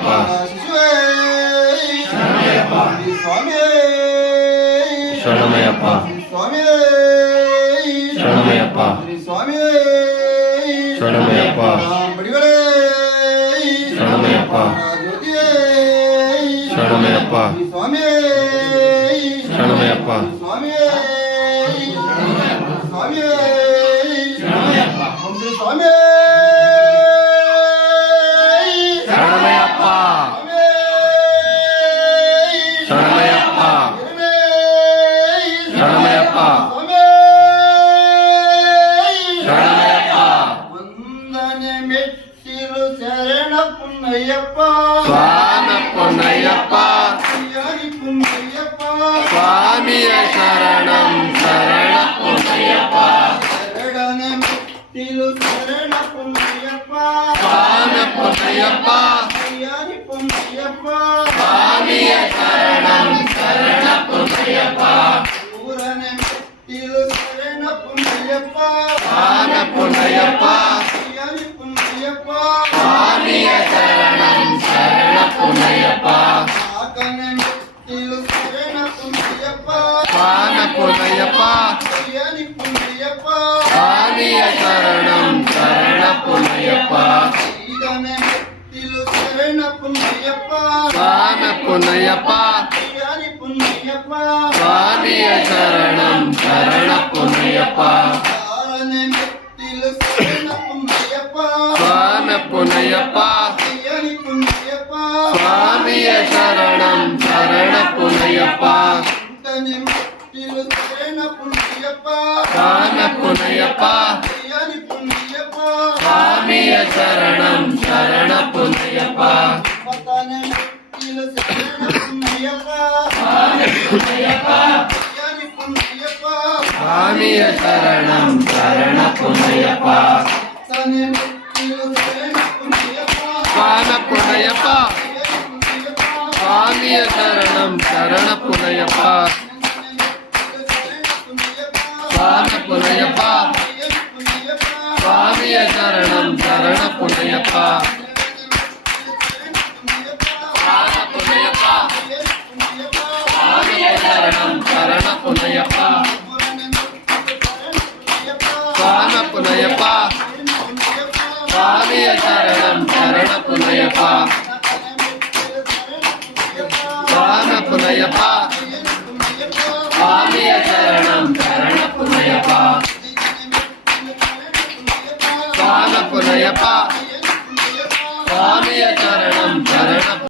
ಶರಣಮಯ್ಯಪ್ಪ ಶಿಶುವೇ ಸ್ವಾಮಿ ಶರಣಮಯ್ಯಪ್ಪ ಸ್ವಾಮಿ ಶರಣಮಯ್ಯಪ್ಪ ಸ್ವಾಮಿ ಶರಣಮಯ್ಯಪ್ಪ ಬಡಿಗಳೇ ಶರಣಮಯ್ಯಪ್ಪ ಜ್ಯೋತಿಯೇ ಶರಣಮಯ್ಯಪ್ಪ ಸ್ವಾಮಿ ಶರಣಮಯ್ಯಪ್ಪ ಸ್ವಾಮಿ ಸ್ವಾಮಿ ಓಂ ಶ್ರೀ ಸ್ವಾಮಿ பொன்னையப்பா. சுவாமி பொன்னையப்பா. ஐயாடி பொன்னையப்பா. சுவாமிய சரணம் சரண பொன்னையப்பா. சரண மெட்டிலு சரண பொன்னையப்பா. சுவாமி பொன்னையப்பா. ஐயாடி பொன்னையப்பா. சுவாமிய சரணம் சரண பொன்னையப்பா. சூரன மெட்டிலு சரண பொன்னையப்பா. சுவாமி பொன்னையப்பா. புனையப்பா பான புனையப்பா ஆதிய சரணம் சரண புனையப்பா பான புனையப்பா வாதிய சரணம் சரண புனையப்பா பான புனையப்பா புண்ணியப்பா சாமிய சரணம் சரண புண்ணியப்பா சாமிய சரணம் சரண புண்ணியப்பா புண்ணியப்பா சாமிய சுவாமி புனையப்பா சுவாமிய சரணம் சரண புனையப்பா சரணம் சரண புனையப்பா சுவாம புனையப்பா சுவாமிய சரணம் சரண புனையப்பா சுவாம புனையப்பா சுவாமிய சரணம் పాదపునయప స్వామి చరణ